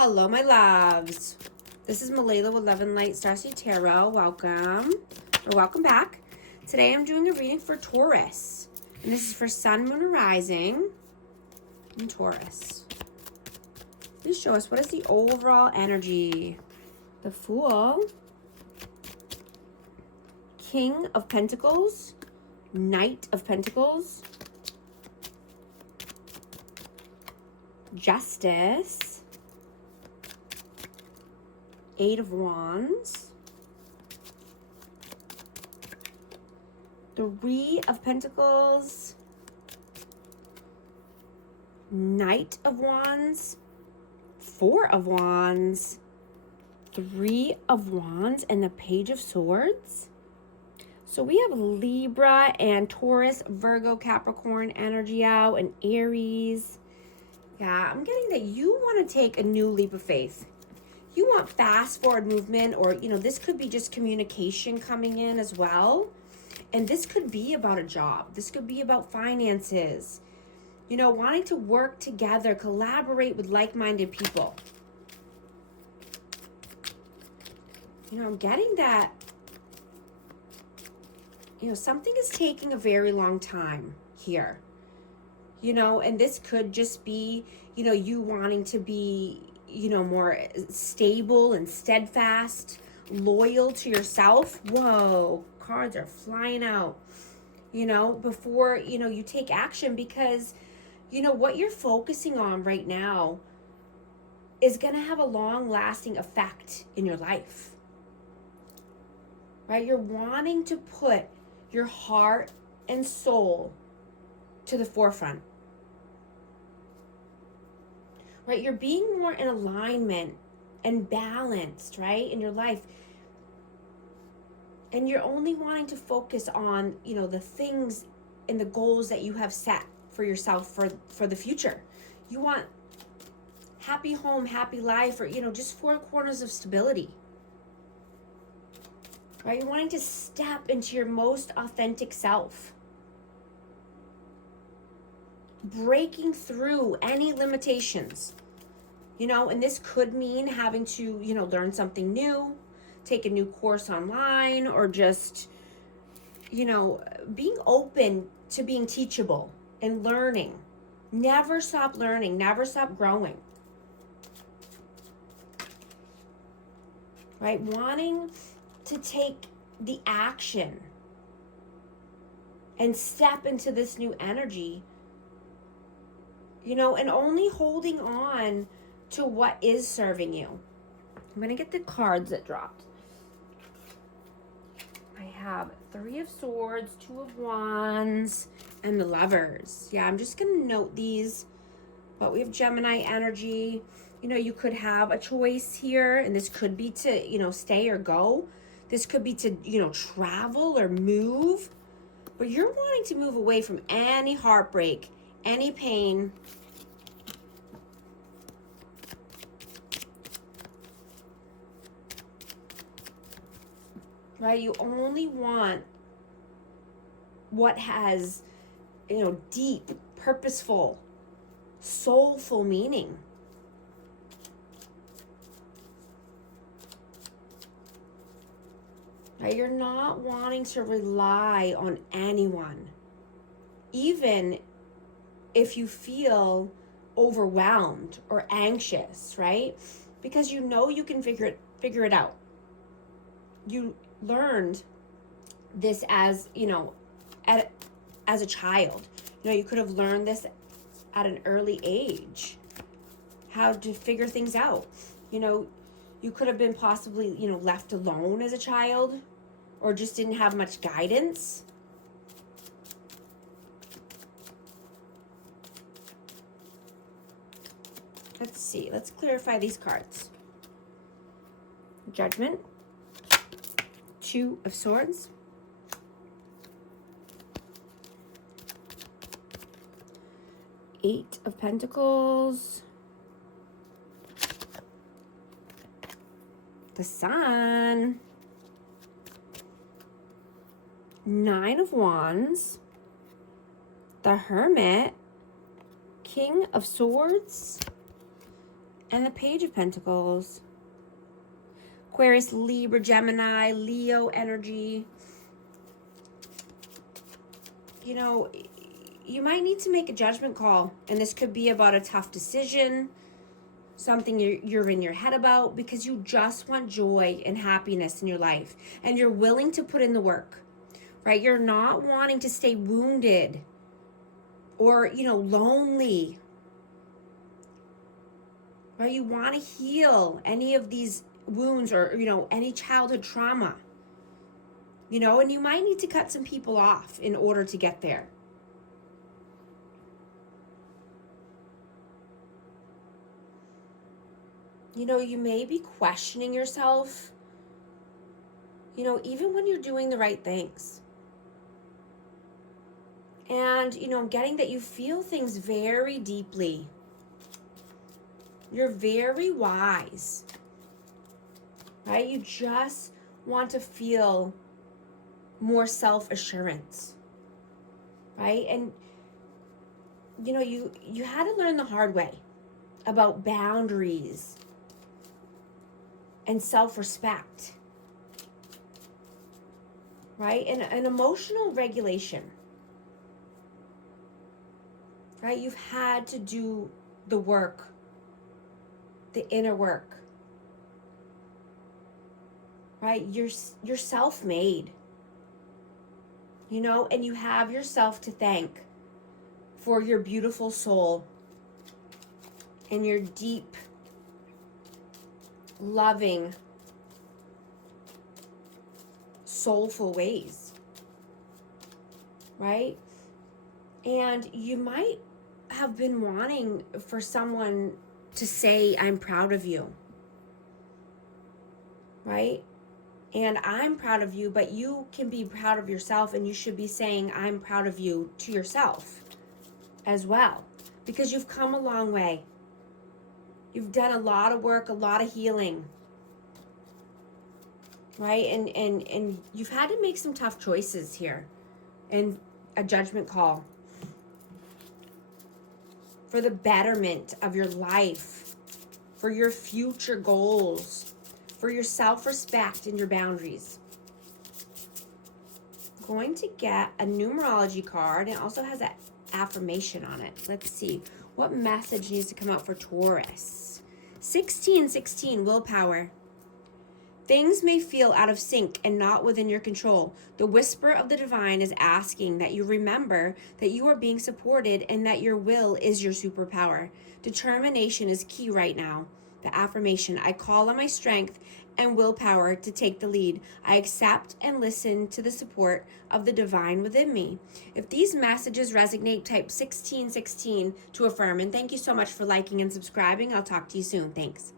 Hello, my loves. This is Malayla with Love and Light Starseed Tarot. Welcome, or welcome back. Today I'm doing a reading for Taurus. And this is for Sun, Moon, and Rising in Taurus. Please show us, what is the overall energy? The Fool. King of Pentacles. Knight of Pentacles. Justice. Eight of Wands. Three of Pentacles. Knight of Wands. Four of Wands. Three of Wands and the Page of Swords. So we have Libra and Taurus, Virgo, Capricorn energy out, and Aries. Yeah, I'm getting that you want to take a new leap of faith. You want fast forward movement, or, this could be just communication coming in as well. And this could be about a job. This could be about finances. Wanting to work together, collaborate with like-minded people. I'm getting that, something is taking a very long time here. And this could just be, you wanting to be, more stable and steadfast, loyal to yourself. Whoa, cards are flying out, before, you take action, because, what you're focusing on right now is going to have a long-lasting effect in your life, right? You're wanting to put your heart and soul to the forefront. Right? You're being more in alignment and balanced, right, in your life. And you're only wanting to focus on, the things and the goals that you have set for yourself for the future. You want happy home, happy life, or, just four corners of stability. Right? You're wanting to step into your most authentic self. Breaking through any limitations, and this could mean having to, learn something new, take a new course online, or just, being open to being teachable and learning. Never stop learning, never stop growing. Right? Wanting to take the action and step into this new energy, and only holding on to what is serving you. I'm going to get the cards that dropped. I have Three of Swords, Two of Wands, and the Lovers. Yeah, I'm just going to note these. But we have Gemini energy. You could have a choice here, and this could be to, stay or go. This could be to, travel or move. But you're wanting to move away from any heartbreak, any pain. Right? You only want what has, deep, purposeful, soulful meaning. Right? You're not wanting to rely on anyone, even if you feel overwhelmed or anxious, right? Because you can figure it out. You learned this as, as a child. You could have learned this at an early age, how to figure things out. You could have been possibly, left alone as a child, or just didn't have much guidance. Let's see. Let's clarify these cards. Judgment. Two of Swords. Eight of Pentacles. The Sun. Nine of Wands. The Hermit. King of Swords. and the Page of Pentacles. Aquarius, Libra, Gemini, Leo energy. You know, you might need to make a judgment call, and this could be about a tough decision, something you're in your head about, because you just want joy and happiness in your life, and you're willing to put in the work, right? You're not wanting to stay wounded or, you know, lonely, right? You want to heal any of these wounds or, you know, any childhood trauma, you know, and you might need to cut some people off in order to get there. You know, you may be questioning yourself, you know, even when you're doing the right things. And, you know, getting that you feel things very deeply. You're very wise, right? You just want to feel more self-assurance, right? And, you know, you had to learn the hard way about boundaries and self-respect, right? And emotional regulation, right? You've had to do the work, the inner work, right? You're self-made, you know, and you have yourself to thank for your beautiful soul and your deep, loving, soulful ways, right? And you might have been wanting for someone to say, I'm proud of you, right? And I'm proud of you, but you can be proud of yourself, and you should be saying, I'm proud of you to yourself as well, because you've come a long way. You've done a lot of work, a lot of healing, right? And you've had to make some tough choices here and a judgment call for the betterment of your life, for your future goals, for your self-respect and your boundaries. I'm going to get a numerology card, and it also has an affirmation on it. Let's see what message needs to come out for Taurus. 1616, willpower. Things may feel out of sync and not within your control. The whisper of the divine is asking that you remember that you are being supported and that your will is your superpower. Determination is key right now. The affirmation, I call on my strength and willpower to take the lead. I accept and listen to the support of the divine within me. If these messages resonate, type 1616 to affirm. And thank you so much for liking and subscribing. I'll talk to you soon. Thanks.